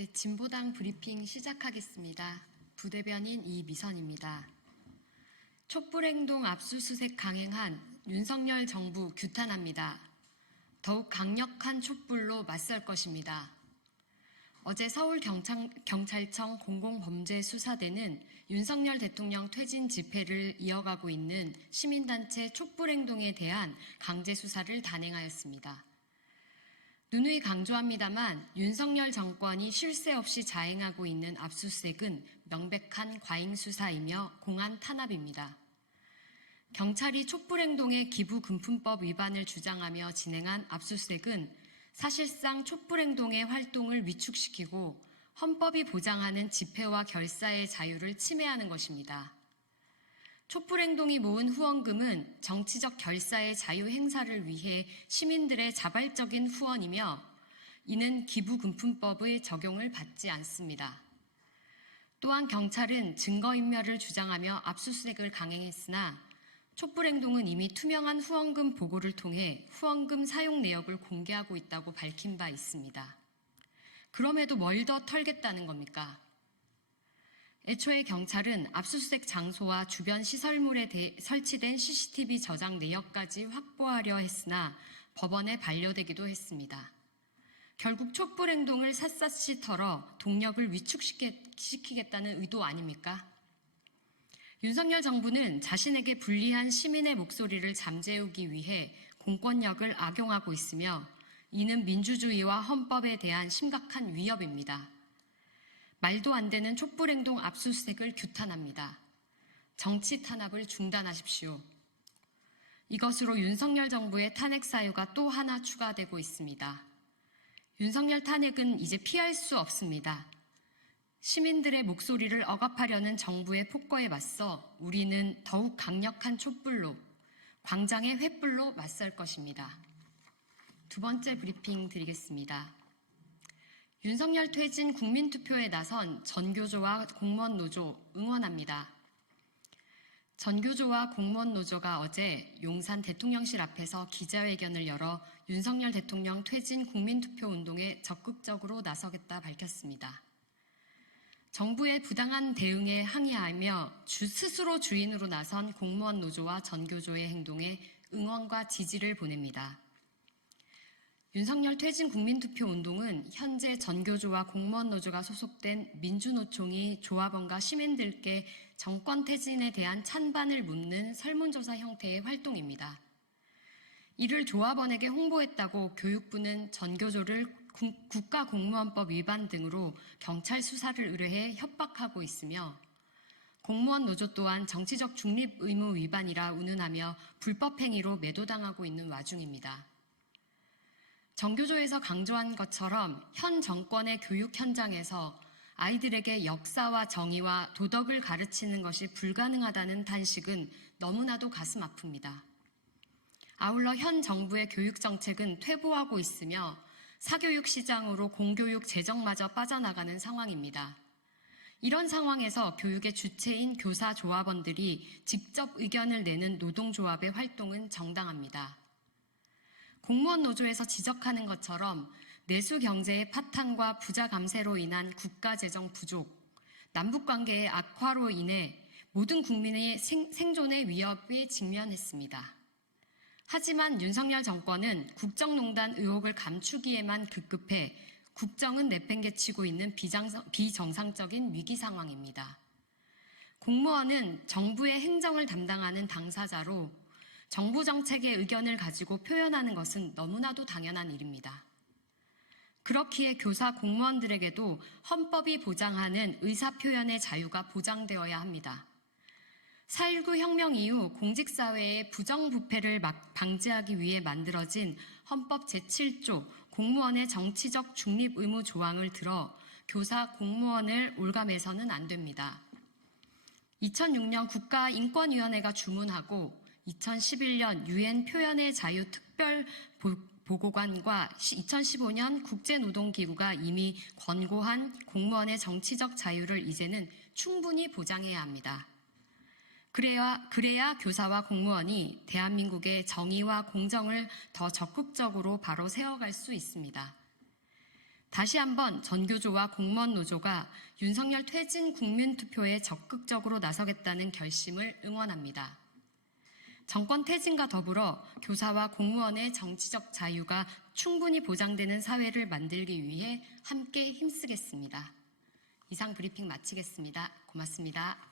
네, 진보당 브리핑 시작하겠습니다. 부대변인 이미선입니다. 촛불행동 압수수색 강행한 윤석열 정부 규탄합니다. 더욱 강력한 촛불로 맞설 것입니다. 어제 서울경찰청 공공범죄수사대는 윤석열 대통령 퇴진 집회를 이어가고 있는 시민단체 촛불행동에 대한 강제수사를 단행하였습니다. 누누이 강조합니다만 윤석열 정권이 쉴 새 없이 자행하고 있는 압수수색은 명백한 과잉수사이며 공안 탄압입니다. 경찰이 촛불행동의 기부금품법 위반을 주장하며 진행한 압수수색은 사실상 촛불행동의 활동을 위축시키고 헌법이 보장하는 집회와 결사의 자유를 침해하는 것입니다. 촛불행동이 모은 후원금은 정치적 결사의 자유 행사를 위해 시민들의 자발적인 후원이며 이는 기부금품법의 적용을 받지 않습니다. 또한 경찰은 증거인멸을 주장하며 압수수색을 강행했으나 촛불행동은 이미 투명한 후원금 보고를 통해 후원금 사용 내역을 공개하고 있다고 밝힌 바 있습니다. 그럼에도 뭘 더 털겠다는 겁니까? 애초에 경찰은 압수수색 장소와 주변 시설물에 설치된 CCTV 저장 내역까지 확보하려 했으나 법원에 반려되기도 했습니다. 결국 촛불행동을 샅샅이 털어 동력을 위축시키겠다는 의도 아닙니까? 윤석열 정부는 자신에게 불리한 시민의 목소리를 잠재우기 위해 공권력을 악용하고 있으며 이는 민주주의와 헌법에 대한 심각한 위협입니다. 말도 안 되는 촛불행동 압수수색을 규탄합니다. 정치 탄압을 중단하십시오. 이것으로 윤석열 정부의 탄핵 사유가 또 하나 추가되고 있습니다. 윤석열 탄핵은 이제 피할 수 없습니다. 시민들의 목소리를 억압하려는 정부의 폭거에 맞서 우리는 더욱 강력한 촛불로, 광장의 횃불로 맞설 것입니다. 두 번째 브리핑 드리겠습니다. 윤석열 퇴진 국민투표에 나선 전교조와 공무원노조 응원합니다. 전교조와 공무원노조가 어제 용산 대통령실 앞에서 기자회견을 열어 윤석열 대통령 퇴진 국민투표 운동에 적극적으로 나서겠다 밝혔습니다. 정부의 부당한 대응에 항의하며 스스로 주인으로 나선 공무원노조와 전교조의 행동에 응원과 지지를 보냅니다. 윤석열 퇴진 국민투표 운동은 현재 전교조와 공무원노조가 소속된 민주노총이 조합원과 시민들께 정권 퇴진에 대한 찬반을 묻는 설문조사 형태의 활동입니다. 이를 조합원에게 홍보했다고 교육부는 전교조를 국가공무원법 위반 등으로 경찰 수사를 의뢰해 협박하고 있으며 공무원 노조 또한 정치적 중립 의무 위반이라 운운하며 불법 행위로 매도당하고 있는 와중입니다. 전교조에서 강조한 것처럼 현 정권의 교육 현장에서 아이들에게 역사와 정의와 도덕을 가르치는 것이 불가능하다는 탄식은 너무나도 가슴 아픕니다. 아울러 현 정부의 교육 정책은 퇴보하고 있으며 사교육 시장으로 공교육 재정마저 빠져나가는 상황입니다. 이런 상황에서 교육의 주체인 교사 조합원들이 직접 의견을 내는 노동조합의 활동은 정당합니다. 공무원 노조에서 지적하는 것처럼 내수 경제의 파탄과 부자 감세로 인한 국가 재정 부족, 남북 관계의 악화로 인해 모든 국민의 생존의 위협에 직면했습니다. 하지만 윤석열 정권은 국정농단 의혹을 감추기에만 급급해 국정은 내팽개치고 있는 비정상적인 위기 상황입니다. 공무원은 정부의 행정을 담당하는 당사자로 정부 정책의 의견을 가지고 표현하는 것은 너무나도 당연한 일입니다. 그렇기에 교사 공무원들에게도 헌법이 보장하는 의사표현의 자유가 보장되어야 합니다. 4.19 혁명 이후 공직사회의 부정부패를 방지하기 위해 만들어진 헌법 제7조 공무원의 정치적 중립 의무 조항을 들어 교사 공무원을 올감해서는 안 됩니다. 2006년 국가인권위원회가 주문하고 2011년 유엔 표현의 자유 특별 보고관과 2015년 국제노동기구가 이미 권고한 공무원의 정치적 자유를 이제는 충분히 보장해야 합니다. 그래야 교사와 공무원이 대한민국의 정의와 공정을 더 적극적으로 바로 세워갈 수 있습니다. 다시 한번 전교조와 공무원 노조가 윤석열 퇴진 국민투표에 적극적으로 나서겠다는 결심을 응원합니다. 정권 퇴진과 더불어 교사와 공무원의 정치적 자유가 충분히 보장되는 사회를 만들기 위해 함께 힘쓰겠습니다. 이상 브리핑 마치겠습니다. 고맙습니다.